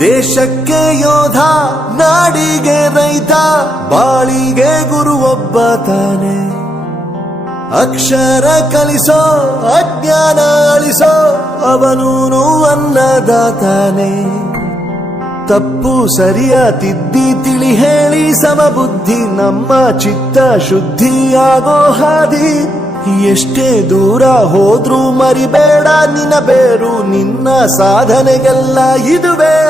ದೇಶಕ್ಕೆ ಯೋಧ, ನಾಡಿಗೆ ರೈತ, ಬಾಳಿಗೆ ಗುರು ಒಬ್ಬ ತಾನೆ. ಅಕ್ಷರ ಕಲಿಸೋ, ಅಜ್ಞಾನ ಅಳಿಸೋ, ಅವನೂನು ಅನ್ನದಾತಾನೆ. ತಪ್ಪು ಸರಿಯ ತಿದ್ದಿ ತಿಳಿ ಹೇಳಿ ಸಮಬುದ್ಧಿ ನಮ್ಮ ಚಿತ್ತ ಶುದ್ಧಿಯಾಗೋ ಹಾದಿ. ಎಷ್ಟೇ ದೂರ ಹೋದ್ರೂ ಮರಿಬೇಡ ನಿನ್ನ ಬೇರು, ನಿನ್ನ ಸಾಧನೆಗೆಲ್ಲ ಇದುವೇ